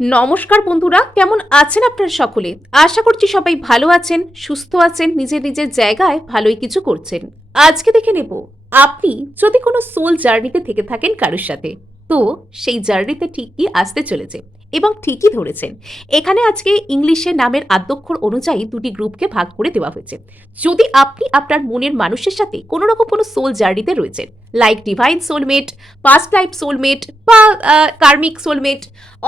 নমস্কার বন্ধুরা, কেমন আছেন আপনারা সকলে? আশা করছি সবাই ভালো আছেন, সুস্থ আছেন, নিজের নিজের জায়গায় ভালোই কিছু করছেন। আজকে দেখে নেব, আপনি যদি কোনো সোল জার্নিতে থেকে থাকেন কারোর সাথে, তো সেই জার্নিতে ঠিক কি আসতে চলেছে এবং ঠিকই ধরেছেন। এখানে আজকে ইংলিশে নামের আদ্যক্ষর অনুযায়ী দুটি গ্রুপকে ভাগ করে দেওয়া হয়েছে। যদি আপনি আপনার মনের মানুষের সাথে কোনো রকম কোনো সোল জার্নিতে রয়েছেন, like divine soulmate, past life soulmate বা কার্মিক সোলমেট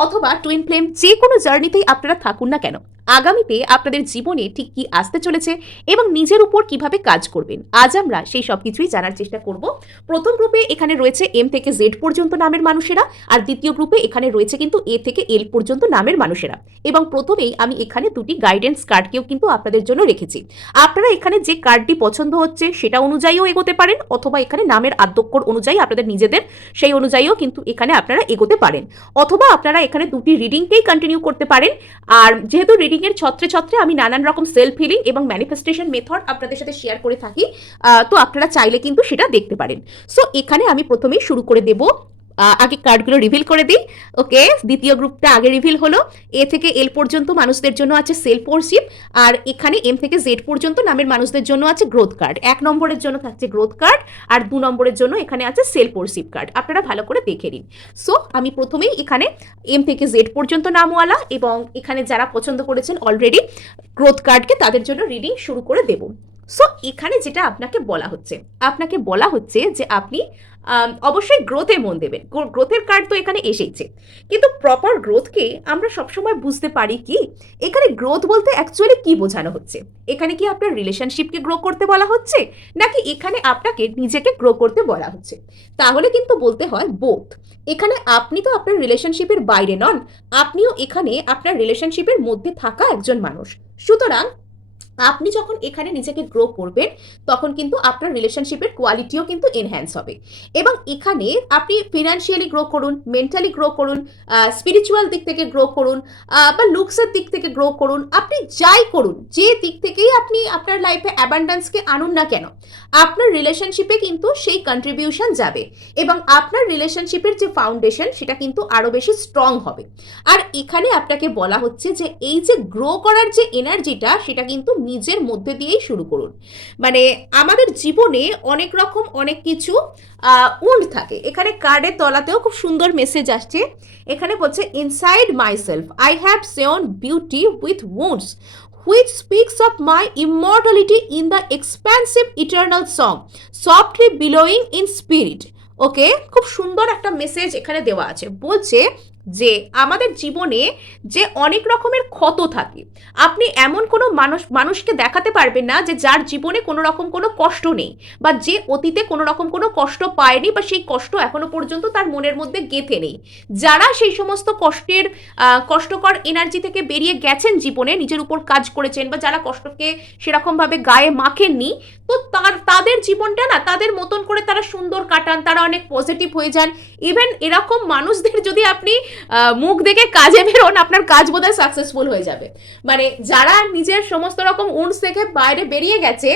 অথবা টুইন ফ্লেম, যে কোনো জার্নিতেই আপনারা থাকুন না কেন, আগামীতে আপনাদের জীবনে ঠিক কি আসতে চলেছে এবং নিজের উপর কিভাবে কাজ করবেন, আজ আমরা সেই সব কিছুই জানার চেষ্টা করব। প্রথম গ্রুপে এখানে রয়েছে এম থেকে জেড পর্যন্ত নামের মানুষেরা, আর দ্বিতীয় গ্রুপে এখানে রয়েছে কিন্তু এ থেকে এল পর্যন্ত নামের মানুষেরা। এবং প্রথমেই আমি এখানে দুটি গাইডেন্স কার্ডকেও কিন্তু আপনাদের জন্য রেখেছি। আপনারা এখানে যে কার্ডটি পছন্দ হচ্ছে সেটা অনুযায়ীও এগোতে পারেন, অথবা এখানে নামের আদ্যক্ষর অনুযায়ী আপনাদের নিজেদের সেই অনুযায়ীও কিন্তু এখানে আপনারা এগোতে পারেন, অথবা আপনারা এখানে দুটি রিডিংকেই কন্টিনিউ করতে পারেন। আর যেহেতু রিডিং এর ছত্রে ছত্রে আমি নানান রকম সেলফ হিলিং এবং ম্যানিফেস্টেশন মেথড আপনাদের সাথে শেয়ার করে থাকি, তো আপনারা চাইলে কিন্তু সেটা দেখতে পারেন। সো এখানে আমি প্রথমেই শুরু করে দেব, আগে কার্ডগুলো রিভিল করে দিই। ওকে, দ্বিতীয় গ্রুপটা আগে রিভিল হলো। এ থেকে এল পর্যন্ত মানুষদের জন্য আছে সেলফ ওয়ার্শিপ, আর এখানে এম থেকে জেড পর্যন্ত নামের মানুষদের জন্য আছে গ্রোথ কার্ড। 1 নম্বরের জন্য থাকছে গ্রোথ কার্ড, আর 2 নম্বরের জন্য এখানে আছে সেলফ ওয়ার্শিপ কার্ড। আপনারা ভালো করে দেখে নিন। সো আমি প্রথমেই এখানে এম থেকে জেড পর্যন্ত নামওয়ালা এবং এখানে যারা পছন্দ করেছেন অলরেডি গ্রোথ কার্ডকে, তাদের জন্য রিডিং শুরু করে দেব। সো এখানে যেটা আপনাকে বলা হচ্ছে যে আপনি অবশ্যই গ্রোথে মন দেবেন। গ্রোথের কার্ড তো এখানে এসেইছে, কিন্তু প্রপার গ্রোথকে আমরা সবসময় বুঝতে পারি কি, এখানে গ্রোথ বলতে অ্যাকচুয়ালি কি বোঝানো হচ্ছে। এখানে কি আপনার রিলেশনশিপকে গ্রো করতে বলা হচ্ছে, নাকি এখানে আপনাকে নিজেকে গ্রো করতে বলা হচ্ছে? তাহলে কিন্তু বলতে হয় বোথ। এখানে আপনি তো আপনার রিলেশনশিপের বাইরে নন, আপনিও এখানে আপনার রিলেশনশিপের মধ্যে থাকা একজন মানুষ। সুতরাং আপনি যখন এখানে নিজেকে গ্রো করবেন, তখন কিন্তু আপনার রিলেশনশিপের কোয়ালিটিও কিন্তু এনহ্যান্স হবে। এবং এখানে আপনি ফিনান্সিয়ালি গ্রো করুন, মেন্টালি গ্রো করুন, স্পিরিচুয়াল দিক থেকে গ্রো করুন, বা লুকসের দিক থেকে গ্রো করুন, আপনি যাই করুন, যে দিক থেকেই আপনি আপনার লাইফে অ্যাবান্ডেন্সকে আনুন না কেন, আপনার রিলেশনশিপে কিন্তু সেই কন্ট্রিবিউশন যাবে এবং আপনার রিলেশনশিপের যে ফাউন্ডেশন সেটা কিন্তু আরও বেশি স্ট্রং হবে। আর এখানে আপনাকে বলা হচ্ছে যে এই যে গ্রো করার যে এনার্জিটা, সেটা কিন্তু নিজের মধ্যে দিয়েই শুরু করুন। মানে আমাদের জীবনে অনেক রকম অনেক কিছু উন্ড থাকে। এখানে কার্ডের তলাতেও খুব সুন্দর মেসেজ আসছে। এখানে বলছে, inside my self I have Sen beauty with wounds which speaks of my immortality in the expansive eternal song softly billowing in spirit. ওকে, খুব সুন্দর একটা মেসেজ এখানে দেওয়া আছে। বলছে যে আমাদের জীবনে যে অনেক রকমের ক্ষত থাকে, আপনি এমন কোনো মানুষকে দেখাতে পারবেন না যে যার জীবনে কোনো রকম কোনো কষ্ট নেই, বা যে অতীতে কোনো রকম কোনো কষ্ট পায়নি, বা সেই কষ্ট এখনো পর্যন্ত তার মনের মধ্যে গেঁথে নেই। যারা সেই সমস্ত কষ্টকর এনার্জি থেকে বেরিয়ে গেছেন, জীবনে নিজের উপর কাজ করেছেন, বা যারা কষ্টকে সেরকমভাবে গায়ে মাখেননি, তো তাদের জীবনটা না তাদের মতন করে তারা সুন্দর কাটান, তারা অনেক পজিটিভ হয়ে যান। ইভেন এরকম মানুষদের যদি আপনি মুখ দেখে কাজে বেরোন, আপনার কাজ বোধহয় সাকসেসফুল হয়ে যাবে। মানে যারা নিজের সমস্ত রকম উন্ডস থেকে বাইরে বেরিয়ে গেছে,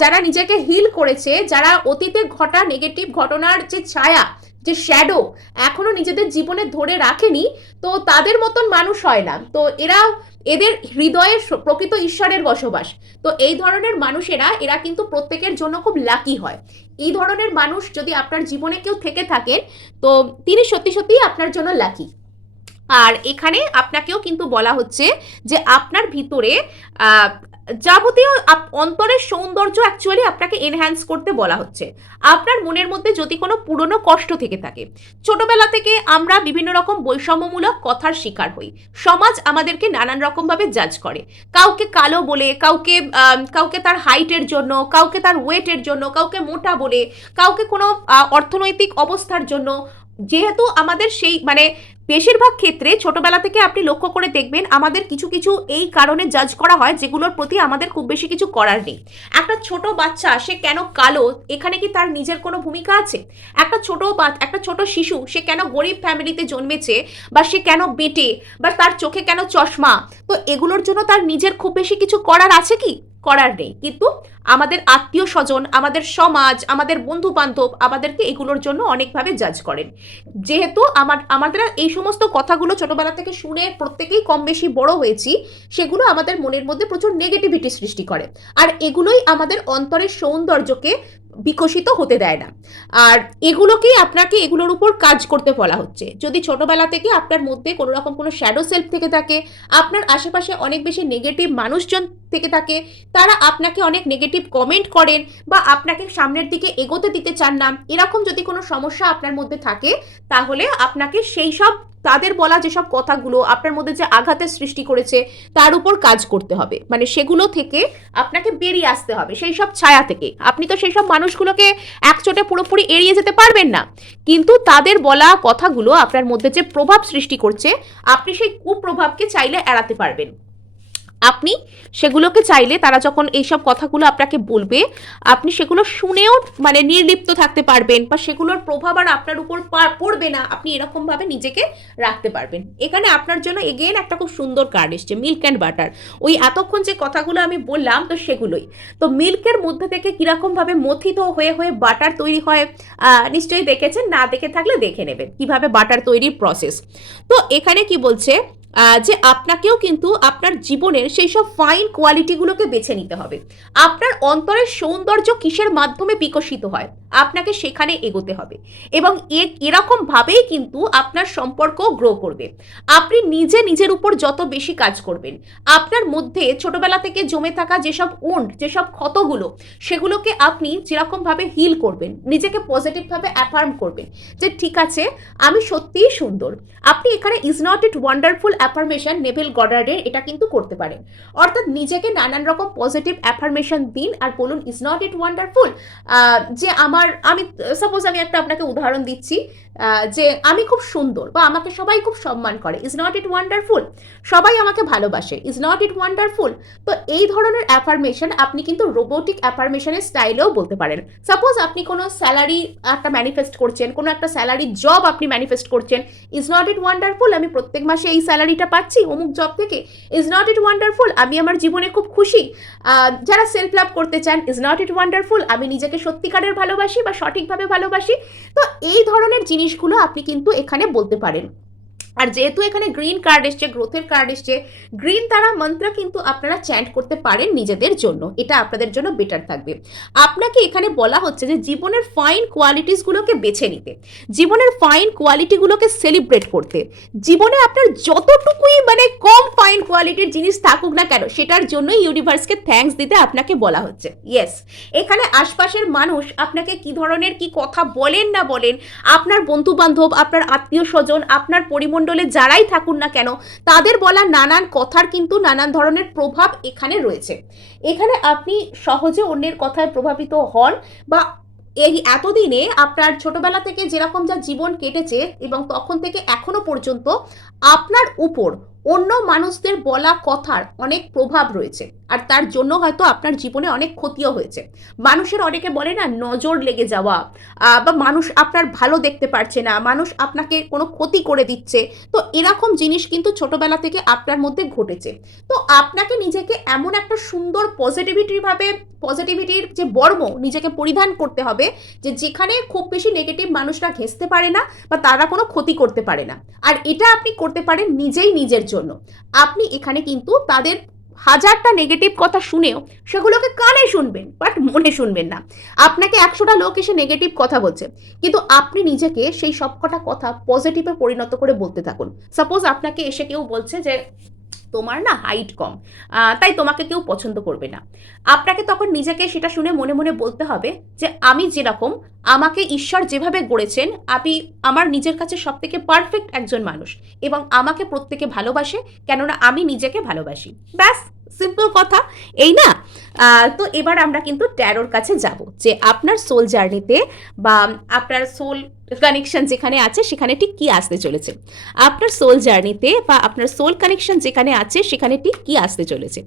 যারা নিজেকে হিল করেছে, যারা অতীতে ঘটা নেগেটিভ ঘটনার যে ছায়া, যে শ্যাডো এখনো নিজেদের জীবনে ধরে রাখেনি, তো তাদের মতন মানুষ হয় না। তো এদের হৃদয়ে প্রকৃত ঈশ্বরের বসবাস। তো এই ধরনের মানুষেরা এরা কিন্তু প্রত্যেকের জন্য খুব লাকি হয়। এই ধরনের মানুষ যদি আপনার জীবনে কেউ থেকে থাকেন, তো তিনি সত্যি সত্যিই আপনার জন্য লাকি। আর এখানে আপনাকেও কিন্তু বলা হচ্ছে যে আপনার ভিতরে যাবতীয় অন্তরের সৌন্দর্য অ্যাকচুয়ালি আপনাকে এনহ্যান্স করতে বলা হচ্ছে। আপনার মনের মধ্যে যদি কোনো পুরনো কষ্ট থেকে থাকে, ছোটবেলা থেকে আমরা বিভিন্ন রকম বৈষম্যমূলক কথার শিকার হই। সমাজ আমাদেরকে নানান রকমভাবে জাজ করে, কাউকে কালো বলে, কাউকে তার হাইটের জন্য, কাউকে তার ওয়েটের জন্য, কাউকে মোটা বলে, কাউকে কোনো অর্থনৈতিক অবস্থার জন্য। যেহেতু আমাদের সেই বেশিরভাগ ক্ষেত্রে ছোটবেলা থেকে আপনি লক্ষ্য করে দেখবেন, আমাদের কিছু কিছু এই কারণে জাজ করা হয় যেগুলোর প্রতি আমাদের খুব বেশি কিছু করার নেই। একটা ছোট বাচ্চা সে কেন কালো, এখানে কি তার নিজের কোনো ভূমিকা আছে? একটা ছোট শিশু সে কেন গরিব ফ্যামিলিতে জন্মেছে, বা সে কেন বেটে, বা তার চোখে কেন চশমা, তো এগুলোর জন্য তার নিজের খুব বেশি কিছু করার আছে কি? করার নেই। কিন্তু আমাদের আত্মীয় স্বজন, আমাদের সমাজ, আমাদের বন্ধু বান্ধব আমাদেরকে এগুলোর জন্য অনেকভাবে জাজ করেন। যেহেতু আমাদের এই সমস্ত কথাগুলো ছোটবেলা থেকে শুনে প্রত্যেকেই কম বেশি বড় হয়েছি, সেগুলো আমাদের মনের মধ্যে প্রচুর নেগেটিভিটি সৃষ্টি করে। আর এগুলোই আমাদের অন্তরের সৌন্দর্যকে বিকশিত হতে দেয় না। আর এগুলোকেই আপনাকে এগুলোর উপর কাজ করতে বলা হচ্ছে। যদি ছোটবেলা থেকে আপনার মধ্যে কোনো রকম কোনো শ্যাডো সেলফ থেকে থাকে, আপনার আশেপাশে অনেক বেশি নেগেটিভ মানুষজন থেকে থাকে, তারা আপনাকে অনেক নেগেটিভ কমেন্ট করেন বা আপনাকে সামনের দিকে এগোতে দিতে চান না, এরকম যদি কোনো সমস্যা আপনার মধ্যে থাকে, তাহলে আপনাকে সেই সব তাদের বলা যেসব কথাগুলো আপনার মধ্যে যে আঘাতের সৃষ্টি করেছে তার উপর কাজ করতে হবে। মানে সেগুলো থেকে আপনাকে বেরিয়ে আসতে হবে, সেই সব ছায়া থেকে। আপনি তো সেই সব মানুষগুলোকে একচোটে পুরোপুরি এড়িয়ে যেতে পারবেন না, কিন্তু তাদের বলা কথাগুলো আপনার মধ্যে যে প্রভাব সৃষ্টি করছে, আপনি সেই কুপ্রভাবকে চাইলে এড়াতে পারবেন। আপনি সেগুলোকে চাইলে, তারা যখন এইসব কথাগুলো আপনাকে বলবে, আপনি সেগুলো শুনেও মানে নির্লিপ্ত থাকতে পারবেন, বা সেগুলোর প্রভাব আর আপনার উপর পড়বে না, আপনি এরকমভাবে নিজেকে রাখতে পারবেন। এখানে আপনার জন্য এগেন একটা খুব সুন্দর কার্ড এসছে, মিল্ক অ্যান্ড বাটার। ওই এতক্ষণ যে কথাগুলো আমি বললাম তো সেগুলোই। তো মিল্কের মধ্যে থেকে কীরকমভাবে মথিত হয়ে হয়ে বাটার তৈরি হয়, নিশ্চয়ই দেখেছেন, না দেখে থাকলে দেখে নেবেন কীভাবে বাটার তৈরির প্রসেস। তো এখানে কি বলছে যে আপনাকেও কিন্তু আপনার জীবনের সেই সব ফাইন কোয়ালিটিগুলোকে বেছে নিতে হবে। আপনার অন্তরের সৌন্দর্য কিসের মাধ্যমে বিকশিত হয়, আপনাকে সেখানে এগোতে হবে, এবং এরকমভাবেই কিন্তু আপনার সম্পর্ক গ্রো করবে। আপনি নিজের উপর যত বেশি কাজ করবেন, আপনার মধ্যে ছোটবেলা থেকে জমে থাকা যেসব যেসব ক্ষতগুলো, সেগুলোকে আপনি যেরকমভাবে হিল করবেন, নিজেকে পজিটিভভাবে অ্যাফার্ম করবেন যে ঠিক আছে, আমি সত্যিই সুন্দর। আপনি এখানে is not it wonderful affirmation Neville গডার্ডের এটা কিন্তু করতে পারেন। অর্থাৎ নিজেকে নানান রকম পজিটিভ অ্যাফার্মেশন দিন আর বলুন ইজ নট ইট ওয়ান্ডারফুল, যে আমি সাপোজ আমি একটা আপনাকে উদাহরণ দিচ্ছি, যে আমি খুব সুন্দর বা আমাকে সবাই খুব সম্মান করে, ইজ নট ইট ওয়ান্ডারফুল। সবাই আমাকে ভালোবাসে, ইজ নট ইট ওয়ান্ডারফুল। তো এই ধরনের অ্যাফার্মেশন আপনি কিন্তু রোবোটিক অ্যাফার্মেশনের স্টাইলেও বলতে পারেন। সাপোজ আপনি কোনো স্যালারি একটা ম্যানিফেস্ট করছেন, কোনো একটা স্যালারি জব আপনি ম্যানিফেস্ট করছেন, ইজ নট ইট ওয়ান্ডারফুল, আমি প্রত্যেক মাসে এই স্যালারিটা পাচ্ছি অমুক জব থেকে, ইজ নট ইট ওয়ান্ডারফুল, আমি আমার জীবনে খুব খুশি। যারা সেলফ লাভ করতে চান, ইজ নট ইট ওয়ান্ডারফুল, আমি নিজেকে সত্যিকারের ভালোবাসি বা সঠিকভাবে ভালোবাসি। তো এই ধরনের জিনিসগুলো আপনি কিন্তু এখানে বলতে পারেন। আর যেহেতু এখানে গ্রিন কার্ড এসছে, গ্রোথের কার্ড এসছে, গ্রিন তারা মন্ত্র কিন্তু আপনারা চ্যান্ট করতে পারেন নিজেদের জন্য, এটা আপনাদের জন্য বেটার থাকবে। আপনাকে এখানে বলা হচ্ছে যে জীবনের ফাইন কোয়ালিটিসগুলোকে বেছে নিতে, জীবনের ফাইন কোয়ালিটিগুলোকে সেলিব্রেট করতে, জীবনে আপনার যতটুকুই মানে কম ফাইন কোয়ালিটির জিনিস থাকুক না কেন, সেটার জন্যই ইউনিভার্সকে থ্যাঙ্কস দিতে আপনাকে বলা হচ্ছে। ইয়েস, এখানে আশপাশের মানুষ আপনাকে কি ধরনের কি কথা বলেন না বলেন, আপনার বন্ধু বান্ধব, আপনার আত্মীয় স্বজন, আপনার পরিমণ্ডলে যারাই থাকুন না কেন, তাদের বলা নানান কথার কিন্তু নানান ধরনের প্রভাব এখানে রয়েছে। এখানে আপনি সহজে অন্যের কথায় প্রভাবিত হন, বা এই এতদিনে আপনার ছোটবেলা থেকে যেরকম যা জীবন কেটেছে এবং তখন থেকে এখনো পর্যন্ত আপনার উপর অন্য মানুষদের বলা কথার অনেক প্রভাব রয়েছে, আর তার জন্য হয়তো আপনার জীবনে অনেক ক্ষতিও হয়েছে। মানুষের অনেকে বলে না নজর লেগে যাওয়া, বা মানুষ আপনার ভালো দেখতে পারছে না, মানুষ আপনাকে কোনো ক্ষতি করে দিচ্ছে, তো এরকম জিনিস কিন্তু ছোটবেলা থেকে আপনার মধ্যে ঘটেছে। তো আপনাকে নিজেকে এমন একটা সুন্দর পজিটিভিটির যে বর্ম নিজেকে পরিধান করতে হবে, যে যেখানে খুব বেশি নেগেটিভ মানুষরা ঘেঁষতে পারে না বা তারা কোনো ক্ষতি করতে পারে না। আর এটা আপনি করতে পারেন নিজেই নিজের জন্য। আপনি এখানে কিন্তু তাদের হাজারটা নেগেটিভ কথা শুনেও সেগুলোকে কানে শুনবেন, বাট মনে শুনবেন না। আপনাকে 100টা লোক এসে নেগেটিভ কথা বলছে, কিন্তু আপনি নিজেকে সেই সবকটা কথা পজিটিভে পরিণত করে বলতে থাকুন। সাপোজ আপনাকে এসে কেউ বলছে যে তোমার না হাইট কম, তাই তোমাকে কেউ পছন্দ করবে না। আপনাকে তখন নিজেকে সেটা শুনে মনে মনে বলতে হবে যে আমি যেরকম, আমাকে ঈশ্বর যেভাবে গড়েছেন, আমি আমার নিজের কাছে সব থেকে পারফেক্ট একজন মানুষ, এবং আমাকে প্রত্যেকে ভালোবাসে কেননা আমি নিজেকে ভালোবাসি। ব্যাস, সিম্পল কথা, এই না? তো এবার আমরা কিন্তু ট্যারোর কাছে যাব, যে আপনার সোল জার্নিতে বা আপনার সোল কানেকশন যেখানে আছে সেখানে ঠিক কি আসতে চলেছে, আপনার সোল জার্নিতে বা আপনার সোল কানেকশন যেখানে আছে সেখানে ঠিক কি আসতে চলেছে।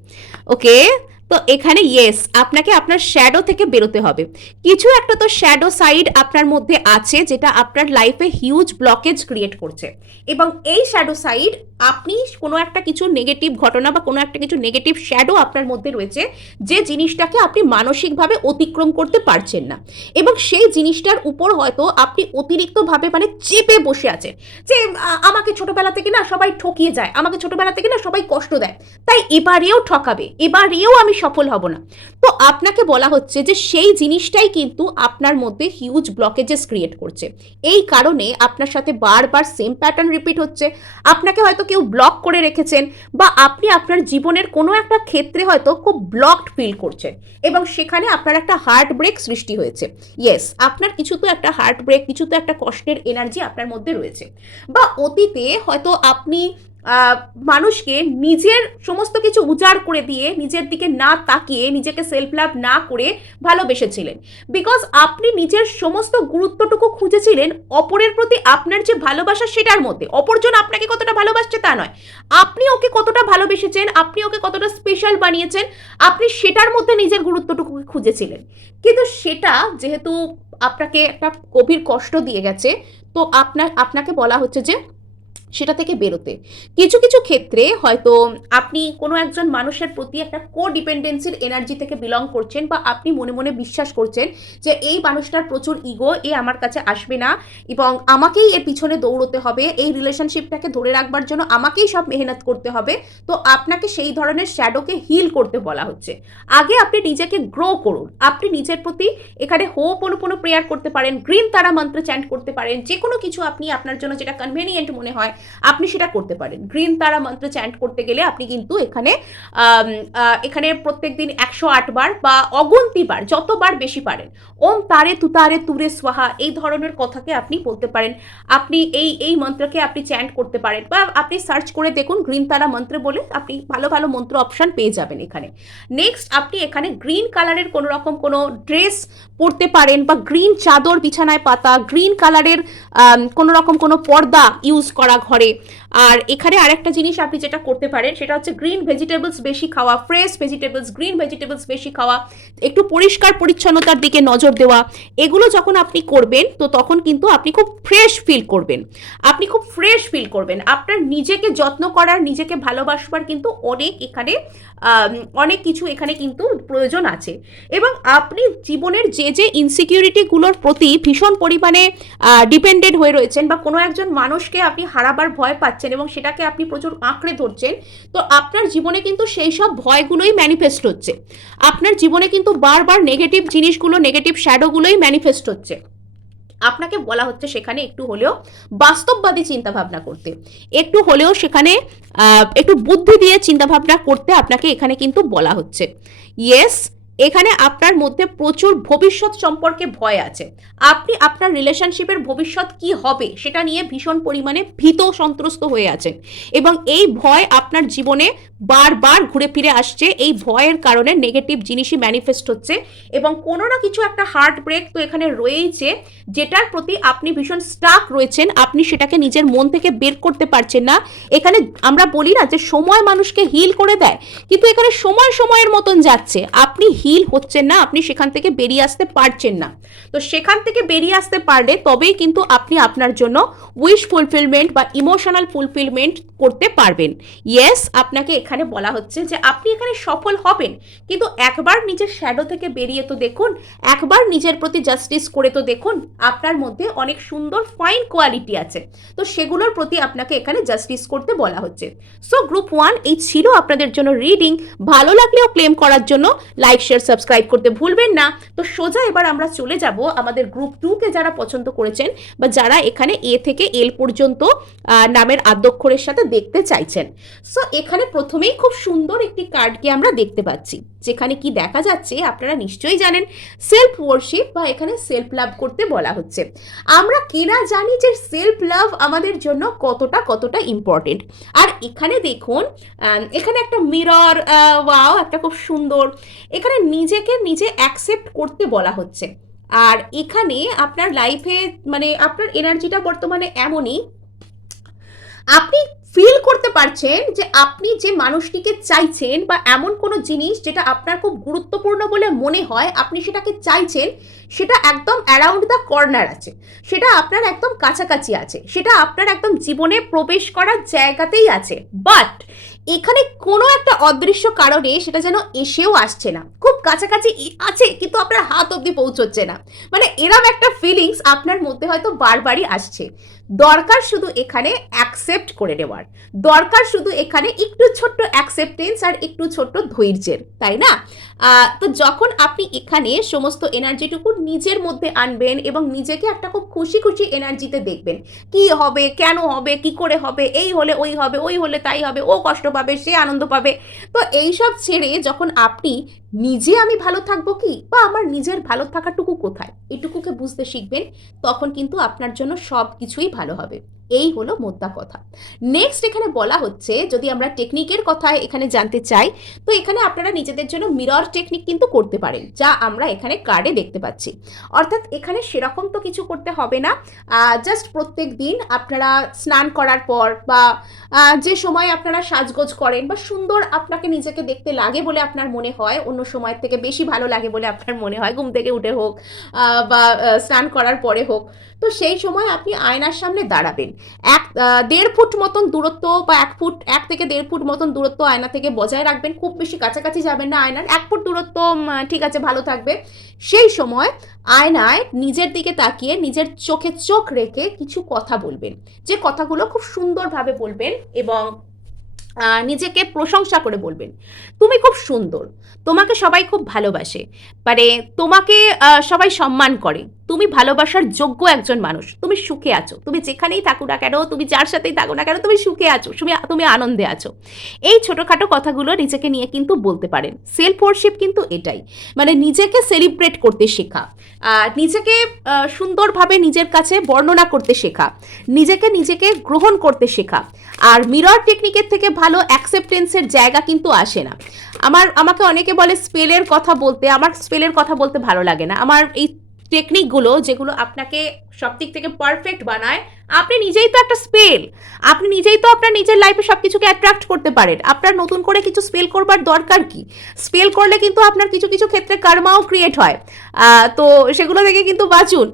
ওকে, তো এখানে ইয়েস, আপনাকে আপনার শ্যাডো থেকে বেরোতে হবে। কিছু একটা তো শ্যাডো সাইড আপনার মধ্যে আছে যেটা আপনার লাইফে হিউজ ব্লকেজ ক্রিয়েট করছে, এবং এই শ্যাডো সাইড আপনি কোনো একটা কিছু নেগেটিভ ঘটনা বা কোনো একটা কিছু নেগেটিভ শ্যাডো আপনার মধ্যে রয়েছে, যে জিনিসটাকে আপনি মানসিকভাবে অতিক্রম করতে পারছেন না, এবং সেই জিনিসটার উপর হয়তো আপনি অতিরিক্তভাবে মানে চেপে বসে আছেন যে আমাকে ছোটবেলা থেকে না সবাই ঠকিয়ে যায়, আমাকে ছোটবেলা থেকে না সবাই কষ্ট দেয়, তাই এবারেও ঠকাবে, এবারেও আমি সফল হব না। তো আপনাকে বলা হচ্ছে যে সেই জিনিসটাই কিন্তু আপনার মধ্যে হিউজ ব্লকেজেস ক্রিয়েট করছে। এই কারণে আপনার সাথে বারবার সেম প্যাটার্ন রিপিট হচ্ছে। আপনাকে হয়তো কেউ ব্লক করে রেখেছেন, বা আপনি আপনার জীবনের কোনো একটা ক্ষেত্রে হয়তো খুব ব্লকড ফিল করছেন, এবং সেখানে আপনার একটা হার্ট ব্রেক সৃষ্টি হয়েছে। ইয়েস, আপনার কিছু তো একটা হার্ট ব্রেক, কিছু তো একটা কষ্টের এনার্জি আপনার মধ্যে রয়েছে। বা অতীতে হয়তো আপনি মানুষকে নিজের সমস্ত কিছু উজাড় করে দিয়ে, নিজের দিকে না তাকিয়ে, নিজেকে সেলফ লাভ না করে ভালোবেসেছিলেন, বিকজ আপনি নিজের সমস্ত গুরুত্বটুকু খুঁজেছিলেন অপরের প্রতি আপনার যে ভালোবাসা সেটার মধ্যে। অপরজন আপনাকে কতটা ভালোবাসছে তা নয়, আপনি ওকে কতটা ভালোবেসেছেন, আপনি ওকে কতটা স্পেশাল বানিয়েছেন, আপনি সেটার মধ্যে নিজের গুরুত্বটুকু খুঁজেছিলেন। কিন্তু সেটা যেহেতু আপনাকে একটা গভীর কষ্ট দিয়ে গেছে, তো আপনাকে বলা হচ্ছে যে সেটা থেকে বেরোতে। কিছু কিছু ক্ষেত্রে হয়তো আপনি কোনো একজন মানুষের প্রতি একটা কো ডিপেন্ডেন্সির এনার্জি থেকে বিলং করছেন, বা আপনি মনে মনে বিশ্বাস করছেন যে এই মানুষটার প্রচুর ইগো, এ আমার কাছে আসবে না এবং আমাকেই এর পিছনে দৌড়তে হবে, এই রিলেশনশিপটাকে ধরে রাখবার জন্য আমাকেই সব মেহনত করতে হবে। তো আপনাকে সেই ধরনের শ্যাডোকে হিল করতে বলা হচ্ছে। আগে আপনি নিজেকে গ্রো করুন, আপনি নিজের প্রতি এখানে হোপোনোপোনো প্রেয়ার করতে পারেন, গ্রিন তারা মন্ত্র চ্যান্ট করতে পারেন, যে কোনো কিছু আপনি আপনার জন্য যেটা কনভেনিয়েন্ট মনে হয় আপনি সেটা করতে পারেন। গ্রিন তারা মন্ত্র চ্যান্ট করতে গেলে আপনি কিন্তু এখানে প্রত্যেক দিন 108 বার বা অগুন্তি বার, যতবার বেশি পারেন, ওম তারে তুতারে তুরে সোহা, এই ধরনের কথাকে আপনি বলতে পারেন। আপনি এই মন্ত্রকে আপনি চ্যান্ট করতে পারেন, বা আপনি সার্চ করে দেখুন গ্রিন তারা মন্ত্র বলে, আপনি ভালো ভালো মন্ত্র অপশন পেয়ে যাবেন এখানে। নেক্সট, আপনি এখানে গ্রিন কালারের কোনো রকম কোনো ড্রেস পরতে পারেন, বা গ্রিন চাদর বিছানায় পাতা, গ্রিন কালারের কোনো রকম কোনো পর্দা ইউজ করা ঘরে। আর এখানে আরেকটা জিনিস আপনি যেটা করতে পারেন সেটা হচ্ছে গ্রিন ভেজিটেবলস বেশি খাওয়া, ফ্রেশ ভেজিটেবলস, গ্রিন ভেজিটেবলস বেশি খাওয়া, একটু পরিষ্কার পরিচ্ছন্নতার দিকে নজর দেওয়া। এগুলো যখন আপনি করবেন তো তখন কিন্তু আপনি খুব ফ্রেশ ফিল করবেন, আপনি খুব ফ্রেশ ফিল করবেন। আপনার নিজেকে যত্ন করার, নিজেকে ভালোবাসবার কিন্তু অনেক কিছু এখানে কিন্তু প্রয়োজন আছে। এবং আপনি জীবনের যে ইনসিকিউরিটিগুলোর প্রতি ভীষণ পরিমাণে ডিপেন্ডেন্ট হয়ে রয়েছেন, বা কোনো একজন মানুষকে আপনি হারাবার ভয় পাচ্ছেন এবং সেটাকে আপনি প্রচুর আঁকড়ে ধরছেন, তো আপনার জীবনে কিন্তু সেই সব ভয়গুলোই ম্যানিফেস্ট হচ্ছে। আপনার জীবনে কিন্তু বারবার নেগেটিভ জিনিসগুলো, নেগেটিভ শ্যাডোগুলোই ম্যানিফেস্ট হচ্ছে। আপনাকে বলা হচ্ছে সেখানে একটু হলেও বাস্তববাদী চিন্তাভাবনা করতে, একটু হলেও সেখানে একটু বুদ্ধি দিয়ে চিন্তাভাবনা করতে আপনাকে এখানে কিন্তু বলা হচ্ছে। ইয়েস, এখানে আপনার মধ্যে প্রচুর ভবিষ্যৎ সম্পর্কে ভয় আছে। আপনি আপনার রিলেশনশিপের ভবিষ্যৎ কি হবে সেটা নিয়ে ভীষণ পরিমাণে ভীত সন্ত্রস্ত হয়ে আছেন, এবং এই ভয় আপনার জীবনে বারবার ঘুরে ফিরে আসছে। এই ভয়ের কারণে নেগেটিভ জিনিসই ম্যানিফেস্ট হচ্ছে, এবং কোনো না কিছু একটা হার্ট ব্রেক তো এখানে রয়েইছে, যেটার প্রতি আপনি ভীষণ স্টাক রয়েছেন, আপনি সেটাকে নিজের মন থেকে বের করতে পারছেন না। এখানে আমরা বলি না যে সময় মানুষকে হিল করে দেয়, কিন্তু এখানে সময়ের মতন যাচ্ছে, আপনি হিল হচ্ছেন না, আপনি সেখান থেকে বেরিয়ে আসতে পারছেন না। তো সেখান থেকে বেরিয়ে আসতে পারলে তবেই কিন্তু আপনি আপনার জন্য উইশ ফুলফিলমেন্ট বা ইমোশনাল ফুলফিলমেন্ট করতে পারবেন। ইয়েস, আপনাকে এখানে বলা হচ্ছে যে আপনি এখানে সফল হবেন, কিন্তু একবার নিজের শ্যাডো থেকে বেরিয়ে তো দেখুন, একবার নিজের প্রতি জাস্টিস করে তো দেখুন। আপনার মধ্যে অনেক সুন্দর ফাইন কোয়ালিটি আছে, তো সেগুলোর প্রতি আপনাকে এখানে জাস্টিস করতে বলা হচ্ছে। সো গ্রুপ 1 এই ছিল আপনাদের জন্য রিডিং। ভালো লাগলেও ক্লেম করার জন্য লাইক, শেয়ার, সাবস্ক্রাইব করতে ভুলবেন না। তো সোজা এবার আমরা চলে যাব আমাদের গ্রুপ 2কে যারা পছন্দ করেছেন, বা যারা এখানে এ থেকে এল পর্যন্ত নামের আদ্যক্ষরের সাথে দেখতে চাইছেন। সো এখানে প্রথমেই খুব সুন্দর একটি কার্ডকে আমরা দেখতে পাচ্ছি, যেখানে কি দেখা যাচ্ছে আপনারা নিশ্চয়ই জানেন, সেলফ ওয়ার্শিপ, বা এখানে সেলফ লাভ করতে বলা হচ্ছে। আমরা কিনা জানি যে সেলফ লাভ আমাদের জন্য কতটা ইম্পর্টেন্ট। আর এখানে দেখুন, এখানে একটা মিরর, ওয়াও, একটা খুব সুন্দর, এখানে নিজেকে নিজে অ্যাকসেপ্ট করতে বলা হচ্ছে। আর এখানে আপনার লাইফে মানে আপনার এনার্জিটা বর্তমানে এমনই, আপনি ফিল করতে পারছেন যে আপনি যে মানুষটিকে চাইছেন বা এমন কোনো জিনিস যেটা আপনার খুব গুরুত্বপূর্ণ বলে মনে হয়, আপনি সেটাকে চাইছেন, সেটা একদম অ্যারাউন্ড দ্য কর্নার আছে, সেটা আপনার একদম কাছাকাছি আছে, সেটা আপনার একদম জীবনে প্রবেশ করার জায়গাতেই আছে, বাট এখানে কোনো একটা অদৃশ্য কারণে সেটা যেন এসেও আসছে না, খুব কাছাকাছি আছে কিন্তু আপনার হাত অবধি পৌঁছচ্ছে না, মানে এরম একটা ফিলিংস আপনার মধ্যে হয়তো বারবারই আসছে। দরকার শুধু এখানে অ্যাকসেপ্ট করে নেওয়ার, দরকার শুধু এখানে একটু ছোট্ট অ্যাকসেপ্টেন্স আর একটু ছোট্ট ধৈর্যের, তাই না? তো যখন আপনি এখানে সমস্ত এনার্জিটুকু নিজের মধ্যে আনবেন এবং নিজেকে একটা খুব খুশি খুশি এনার্জিতে দেখবেন, কি হবে, কেন হবে, কি করে হবে, এই হলে ওই হবে, ওই হলে তাই হবে, ও কষ্ট পাবে, সে আনন্দ পাবে, তো এইসব ছেড়ে যখন আপনি নিজে আমি ভালো থাকবো কি, বা আমার নিজের ভালো থাকাটুকু কোথায়, এটুকুকে বুঝতে শিখবেন, তখন কিন্তু আপনার জন্য সব কিছুই ভালো হবে। এই হলো মোদ্দা কথা। নেক্সট এখানে বলা হচ্ছে, যদি আমরা টেকনিকের কথা এখানে জানতে চাই, তো এখানে আপনারা নিজেদের জন্য মিরর টেকনিক কিন্তু করতে পারেন, যা আমরা এখানে কার্ডে দেখতে পাচ্ছি। অর্থাৎ এখানে সেরকম তো কিছু করতে হবে না, জাস্ট প্রত্যেক দিন আপনারা স্নান করার পর বা যে সময় আপনারা সাজগোজ করেন বা সুন্দর আপনাকে নিজেকে দেখতে লাগে বলে আপনার মনে হয়, অন্য সময়ের থেকে বেশি ভালো লাগে বলে আপনার মনে হয়, ঘুম থেকে উঠে হোক বা স্নান করার পরে হোক, তো সেই সময় আপনি আয়নার সামনে দাঁড়াবেন। 1.5 ফুট মতন দূরত্ব বা 1 থেকে 1.5 ফুট মতন দূরত্ব আয়না থেকে বজায় রাখবেন, খুব বেশি কাছাকাছি যাবেন না, আয়নার 1 ফুট দূরত্ব ঠিক আছে, ভালো থাকবে। সেই সময় আয়নায় নিজের দিকে তাকিয়ে নিজের চোখে চোখ রেখে কিছু কথা বলবেন, যে কথাগুলো খুব সুন্দরভাবে বলবেন এবং নিজেকে প্রশংসা করে বলবেন, তুমি খুব সুন্দর, তোমাকে সবাই খুব ভালোবাসে, মানে তোমাকে সবাই সম্মান করে, তুমি ভালোবাসার যোগ্য একজন মানুষ, তুমি সুখে আছো, তুমি যেখানেই থাকো না কেন, তুমি যার সাথেই থাকো না কেন, তুমি সুখে আছো, তুমি আনন্দে আছো। এই ছোটোখাটো কথাগুলো নিজেকে নিয়ে কিন্তু বলতে পারেন। সেলফ ওয়ার্শিপ কিন্তু এটাই, মানে নিজেকে সেলিব্রেট করতে শেখা, নিজেকে সুন্দরভাবে নিজের কাছে বর্ণনা করতে শেখা, নিজেকে গ্রহণ করতে শেখা। আর মিরর টেকনিকের থেকে ভালো অ্যাকসেপ্টেন্সের জায়গা কিন্তু আসে না। আমাকে অনেকে বলে স্পেলের কথা বলতে, আমার স্পেলের কথা বলতে ভালো লাগে না। আমার এই টেকনিকগুলো যেগুলো আপনাকে সব দিক থেকে পারফেক্ট বানায়, আপনি নিজেই তো একটা স্পেল, আপনি নিজেই তো আপনার নিজের লাইফে সব কিছুকে অ্যাট্রাক্ট করতে পারেন। আপনার নতুন করে কিছু স্পেল করবার দরকার কি? স্পেল করলে কিন্তু আপনার কিছু কিছু ক্ষেত্রে কার্মাও ক্রিয়েট হয়, তো সেগুলো থেকে কিন্তু বাঁচুন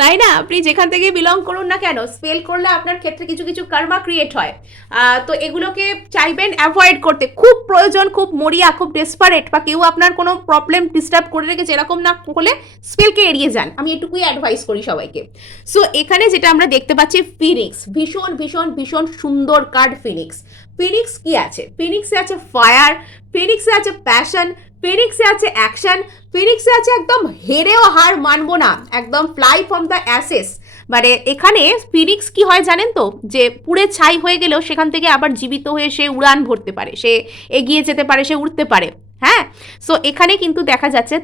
তাই না? আপনি যেখান থেকে বিলং করুন না কেন, স্পেল করলে আপনার ক্ষেত্রে কিছু কিছু কার্মা ক্রিয়েট হয়, তো এগুলোকে চাইবেন অ্যাভয়েড করতে। খুব প্রয়োজন, খুব মরিয়া, খুব ডেসপারেট, বা কেউ আপনার কোনো প্রবলেম ডিস্টার্ব করে রেখেছে, এরকম না হলে স্পেলকে এড়িয়ে যান, আমি এটুকুই অ্যাডভাইস করি সবাইকে। সো এখানে যেটা আমরা দেখতে পাচ্ছি, ফিনিক্স, ভীষণ ভীষণ ভীষণ সুন্দর কার্ড ফিনিক্স। ফিনিক্স কি আছে? ফিনিক্সে আছে ফায়ার, ফিনিক্সে আছে প্যাশন, ফিনিক্সে আছে অ্যাকশন, ফিনিক্সে আছে একদম হেরেও হার মানবো না, একদম ফ্লাই ফ্রম দ্য অ্যাসেস। মানে এখানে ফিনিক্স কি হয় জানেন তো, যে পুড়ে ছাই হয়ে গেলেও সেখান থেকে আবার জীবিত হয়ে সে উড়ান ভরতে পারে, সে এগিয়ে যেতে পারে, সে উঠতে পারে। হ্যাঁ, সো এখানে কিন্তু দেখা যাচ্ছে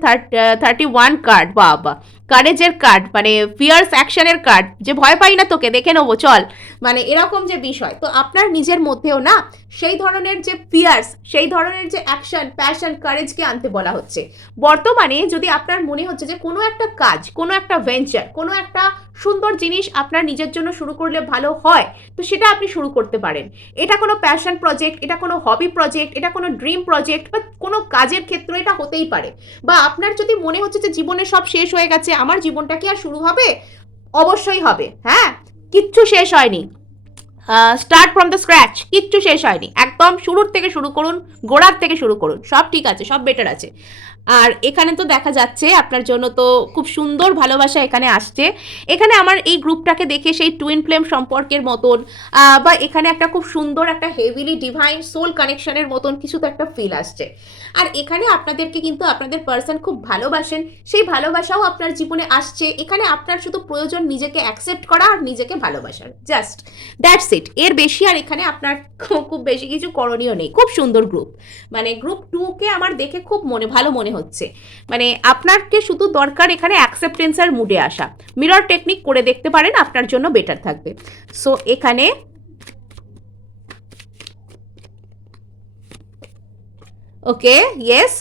31 কার্ড, বাবা, কারেজের কার্ড, মানে ফিয়ার্স অ্যাকশনের কার্ড, যে ভয় পাই না তোকে, দেখে নেবো চল, মানে এরকম যে বিষয়। তো আপনার নিজের মধ্যেও না সেই ধরনের যে ফিয়ার্স, সেই ধরনের যে অ্যাকশন, প্যাশন, কারেজকে আনতে বলা হচ্ছে। বর্তমানে যদি আপনার মনে হচ্ছে যে কোনো একটা কাজ, কোনো একটা ভেঞ্চার, কোনো একটা সুন্দর জিনিস আপনার নিজের জন্য শুরু করলে ভালো হয়, তো সেটা আপনি শুরু করতে পারেন। এটা কোনো প্যাশন প্রজেক্ট, এটা কোনো হবি প্রজেক্ট, এটা কোনো ড্রিম প্রজেক্ট, বা কোনো কাজের ক্ষেত্রে এটা হতেই পারে। বা আপনার যদি মনে হচ্ছে যে জীবনে সব শেষ হয়ে গেছে, আমার জীবনটা কি আর শুরু হবে? অবশ্যই হবে, হ্যাঁ, কিচ্ছু শেষ হয়নি, স্টার্ট ফ্রম দ্য স্ক্র্যাচ, কিচ্ছু শেষ হয়নি, একদম শুরুর থেকে শুরু করুন, গোড়ার থেকে শুরু করুন, সব ঠিক আছে, সব বেটার আছে। আর এখানে তো দেখা যাচ্ছে আপনার জন্য তো খুব সুন্দর ভালোবাসা এখানে আসছে। এখানে আমার এই গ্রুপটাকে দেখে সেই টুইন ফ্লেম সম্পর্কের মতন, বা এখানে একটা খুব সুন্দর একটা হেভিলি ডিভাইন সোল কানেকশনের মতন কিছু তো একটা ফিল আসছে। আর এখানে আপনাদেরকে কিন্তু আপনাদের পার্সন খুব ভালোবাসেন, সেই ভালোবাসাও আপনার জীবনে আসছে। এখানে আপনার শুধু প্রয়োজন নিজেকে অ্যাকসেপ্ট করা আর নিজেকে ভালোবাসার, জাস্ট দ্যাটস ইট। এর বেশি আর এখানে আপনার খুব বেশি কিছু করণীয় নেই। খুব সুন্দর গ্রুপ, মানে গ্রুপ 2কে আমার দেখে খুব ভালো মনে হচ্ছে। মানে আপনাকে শুধু দরকার এখানে অ্যাকসেপ্টেন্সের মুডে আসা। মিরর টেকনিক করে দেখতে পারেন, আপনার জন্য বেটার থাকবে। সো এখানে ওকে, ইয়েস,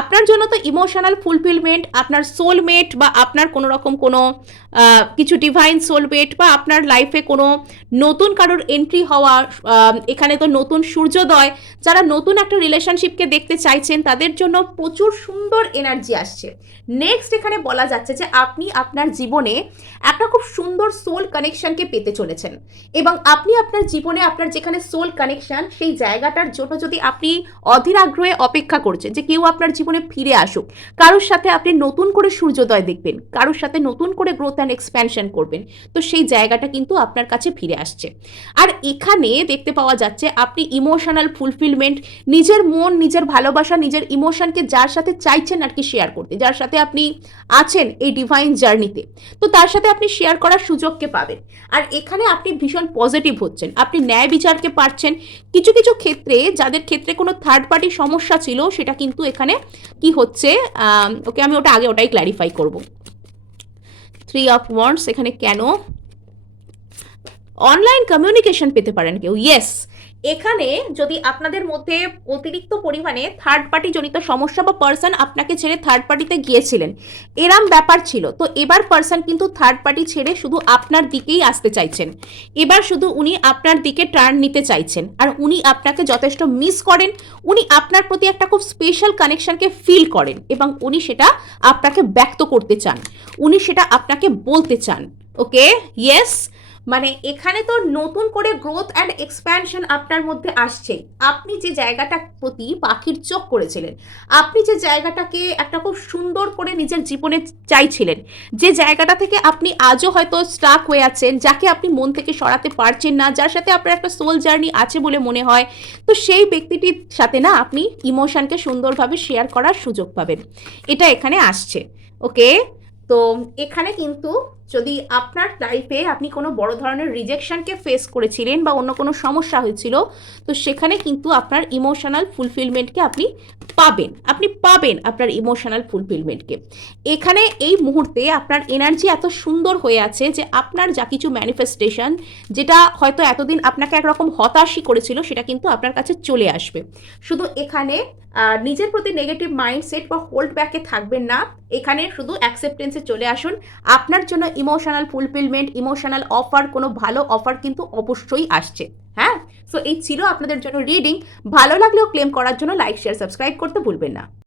আপনার জন্য তো ইমোশনাল ফুলফিলমেন্ট, আপনার সোলমেট বা আপনার কোনো রকম কোনো কিছু ডিভাইন সোলমেট বা আপনার লাইফে কোনো নতুন কারোর এন্ট্রি হওয়া, এখানে তো নতুন সূর্যোদয়, যারা নতুন একটা রিলেশনশিপকে দেখতে চাইছেন তাদের জন্য প্রচুর সুন্দর এনার্জি আসছে। নেক্সট এখানে বলা যাচ্ছে যে আপনি আপনার জীবনে একটা খুব সুন্দর সোল কানেকশনকে পেতে চলেছেন, এবং আপনি আপনার জীবনে আপনার যেখানে সোল কানেকশন, সেই জায়গাটার জন্য যদি আপনি অধীর আগ্রহে অপেক্ষা করছেন যে কেউ আপনার জীবনে ফিরে আসুক, কারোর সাথে আপনি নতুন করে সূর্যোদয় দেখবেন, কারোর সাথে নতুন করে গ্রোথ অ্যান্ড এক্সপ্যানশন করবেন, তো সেই জায়গাটা কিন্তু আপনার কাছে ফিরে আসছে। আর এখানে দেখতে পাওয়া যাচ্ছে আপনি ইমোশনাল ফুলফিলমেন্ট, নিজের মন, নিজের ভালোবাসা, নিজের ইমোশনকে যার সাথে চাইছেন আর কি শেয়ার করতে, যার সাথে আপনি আছেন এই ডিভাইন জার্নিতে, তো তার সাথে আপনি শেয়ার করার সুযোগকে পাবেন। আর এখানে আপনি ভীষণ পজিটিভ হচ্ছেন, আপনি ন্যায় বিচারকে পারছেন। কিছু কিছু ক্ষেত্রে যাদের ক্ষেত্রে কোনো থার্ড পার্টি সমস্যা ছিল, সেটা কিন্তু এখানে কি হচ্ছে, ওকে আমি ওটাই ক্ল্যারিফাই করব। 3 অফ ওয়ান্ডস এখানে কেন? অনলাইন কমিউনিকেশন পেতে পারেন কেউ, ইয়েস। এখানে যদি আপনাদের মধ্যে অতিরিক্ত পরিমাণে থার্ড পার্টি জনিত সমস্যা বা পার্সন আপনাকে ছেড়ে থার্ড পার্টিতে গিয়েছিলেন, এরম ব্যাপার ছিল, তো এবার পার্সন কিন্তু থার্ড পার্টি ছেড়ে শুধু আপনার দিকেই আসতে চাইছেন। এবার শুধু উনি আপনার দিকে টার্ন নিতে চাইছেন, আর উনি আপনাকে যথেষ্ট মিস করেন। উনি আপনার প্রতি একটা খুব স্পেশাল কানেকশনকে ফিল করেন, এবং উনি সেটা আপনাকে ব্যক্ত করতে চান, উনি সেটা আপনাকে বলতে চান। ওকে, ইয়েস। মানে এখানে তো নতুন করে গ্রোথ অ্যান্ড এক্সপ্যানশন আপনার মধ্যে আসছে। আপনি যে জায়গাটার প্রতি পাখির চোখ করেছিলেন, আপনি যে জায়গাটাকে একটা খুব সুন্দর করে নিজের জীবনে চাইছিলেন, যে জায়গাটা থেকে আপনি আজও হয়তো স্টাক হয়ে আছেন, যাকে আপনি মন থেকে সরাতে পারছেন না, যার সাথে আপনার একটা সোল জার্নি আছে বলে মনে হয়, তো সেই ব্যক্তিটির সাথে না আপনি ইমোশনকে সুন্দরভাবে শেয়ার করার সুযোগ পাবেন, এটা এখানে আসছে। ওকে, তো এখানে কিন্তু যদি আপনার লাইফে আপনি কোনো বড় ধরনের রিজেকশনকে ফেস করেছিলেন বা অন্য কোনো সমস্যা হয়েছিল, তো সেখানে কিন্তু আপনার ইমোশনাল ফুলফিলমেন্টকে আপনি পাবেন আপনার ইমোশনাল ফুলফিলমেন্টকে। এখানে এই মুহূর্তে আপনার এনার্জি এত সুন্দর হয়ে আছে যে আপনার যা কিছু ম্যানিফেস্টেশন, যেটা হয়তো এতদিন আপনাকে একরকম হতাশই করেছিল, সেটা কিন্তু আপনার কাছে চলে আসবে। শুধু এখানে নিজের প্রতি নেগেটিভ মাইন্ডসেট বা হোল্ড ব্যাকে থাকবেন না, এখানে শুধু অ্যাকসেপ্টেন্সে চলে আসুন। আপনার জন্য ইমোশনাল ফুলফিলমেন্ট, ইমোশনাল অফার, কোনো ভালো অফার কিন্তু অবশ্যই আসছে। হ্যাঁ, সো এই ছিল আপনাদের জন্য রিডিং। ভালো লাগলেও ক্লেম করার জন্য লাইক, শেয়ার, সাবস্ক্রাইব করতে ভুলবেন না।